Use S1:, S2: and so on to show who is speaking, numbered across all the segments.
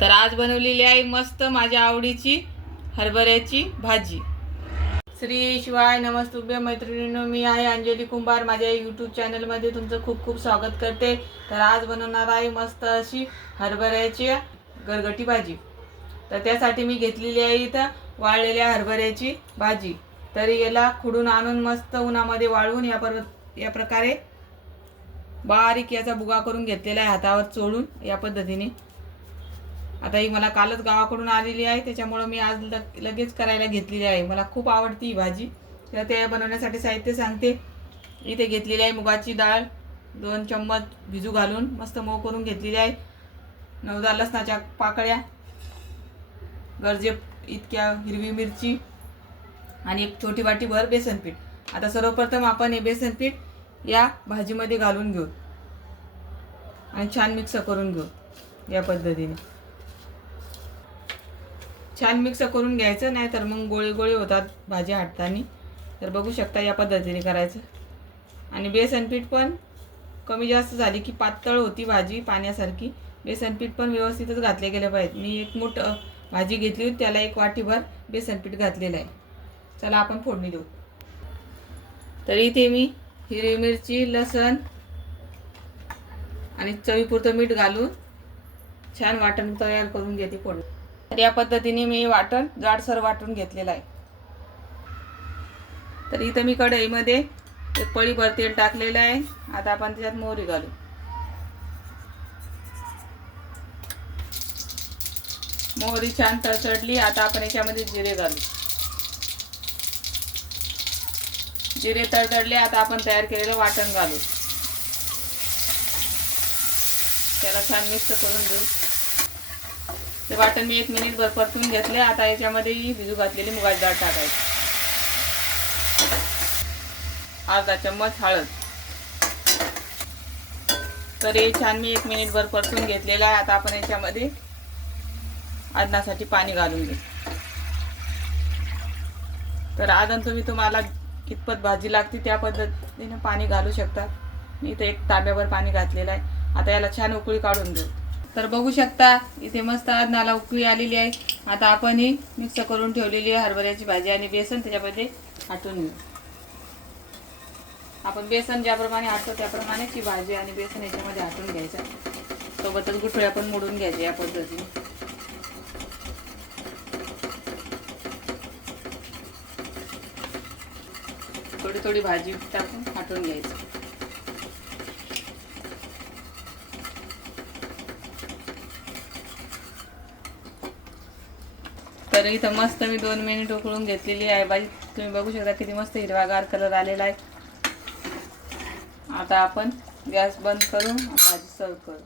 S1: तर आज बनवलेली आहे मस्त माझ्या आवडीची हरभऱ्याची भाजी. श्री शिवाय नमस्तुभ्य मैत्रिणीनो मी आहे अंजली कुंभार. माझ्या यूट्यूब चॅनलमध्ये तुमचं खूप खूप स्वागत करते. तर आज बनवणार आहे मस्त अशी हरभऱ्याची गरगटी भाजी. तर त्यासाठी मी घेतलेली आहे इथं वाळलेल्या हरभऱ्याची भाजी. तर याला खुडून आणून मस्त उन्हामध्ये वाळवून या पर या प्रकारे बारीक याचा बुगा करून घेतलेला आहे हातावर चोळून या पद्धतीने. आता ही मला कालच गावाकडून आलेली आहे त्याच्यामुळं मी आज लगेच करायला घेतलेली आहे. मला खूप आवडती ही भाजी. तर ते बनवण्यासाठी साहित्य सांगते. इथे घेतलेली आहे मुगाची डाळ दोन चम्मच भिजू घालून मस्त मऊ करून घेतलेली आहे. नवदा लसणाच्या पाकळ्या गरजे इतक्या हिरवी मिरची आणि एक छोटी वाटीभर बेसन पीठ. आता सर्वप्रथम आपण हे बेसन पीठ या भाजीमध्ये घालून घेऊ आणि छान मिक्स करून घेऊ या पद्धतीने. छान मिक्स करून घ्यायचं नाही तर मग गोळे गोळे होतात भाजी हाटताना. तर बघू शकता या पद्धतीने करायचं. आणि बेसनपीठ पण कमी जास्त झाली की पातळ होती भाजी पाण्यासारखी. बेसनपीठ पण व्यवस्थितच घातले गेले पाहिजे मी एक मोठं भाजी घेतली होती त्याला एक वाटीभर बेसनपीठ घातलेलं आहे. चला आपण फोडणी देऊ. तर इथे मी हिरवी मिरची लसण आणि चवीपुरतं मीठ घालून छान वाटण तयार करून घेते फोडणी. या पद्धतीने मी वाटण जाडसर वाटून घेतलेलं आहे. तर इथं मी कढईमध्ये एक पळीभर तेल टाकलेलं आहे. आता आपण त्याच्यात मोहरी घालू. मोहरी छान तळसडली आता आपण याच्यामध्ये जिरे घालू. जिरे तळतडले आता आपण तयार केलेलं वाटण घालू. त्याला छान मिक्स करून देऊ ते वाटण मी एक मिनिट भर परतून घेतले. आता याच्यामध्ये भिजू घातलेली मुगाची डाळ टाकायची. अर्धा चम्मच हळद. तर हे छान मी एक मिनिट भर परतून घेतलेलं आहे. आता आपण याच्यामध्ये अदनासाठी पाणी घालून घेऊ. तर आदन तुम्ही तुम्हाला कितपत भाजी लागते त्या पद्धतीने पाणी घालू शकता. मी इथं एक तांब्यावर पाणी घातलेलं आहे. आता याला छान उकळी काढून घेऊ. तर बघू शकता इथे मस्त नाला उकळी आलेली आहे. आता आपण ही मिक्स करून ठेवलेली आहे हरभऱ्याची भाजी आणि बेसन त्याच्यामध्ये आटून घेऊ. आपण बेसन ज्याप्रमाणे आटतो त्याप्रमाणे ती भाजी आणि बेसन याच्यामध्ये आटून घ्यायचं. सोबतच गुठळ्या पण मोडून घ्यायच्या या पद्धतीने. थोडी थोडी भाजी टाकून आटून घ्यायची. तर इथं मस्त मी दोन मिनिट उकळून घेतलेली आहे. भाजी तुम्ही बघू शकता किती मस्त हिरवागार कलर आलेला आहे. आता आपण गॅस बंद करून भाजी सर्व करू.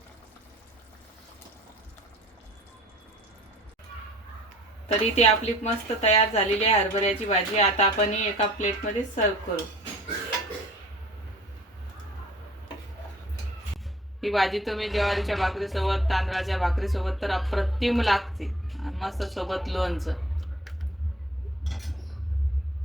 S1: तर इथे आपली मस्त तयार झालेली आहे हरभऱ्याची भाजी. आता आपण ही एका प्लेटमध्ये सर्व करू. ही भाजी तुम्ही ज्वारीच्या भाकरीसोबत तांदळाच्या भाकरीसोबत तर अप्रतिम लागते. आणि मस्त सोबत लोणचं.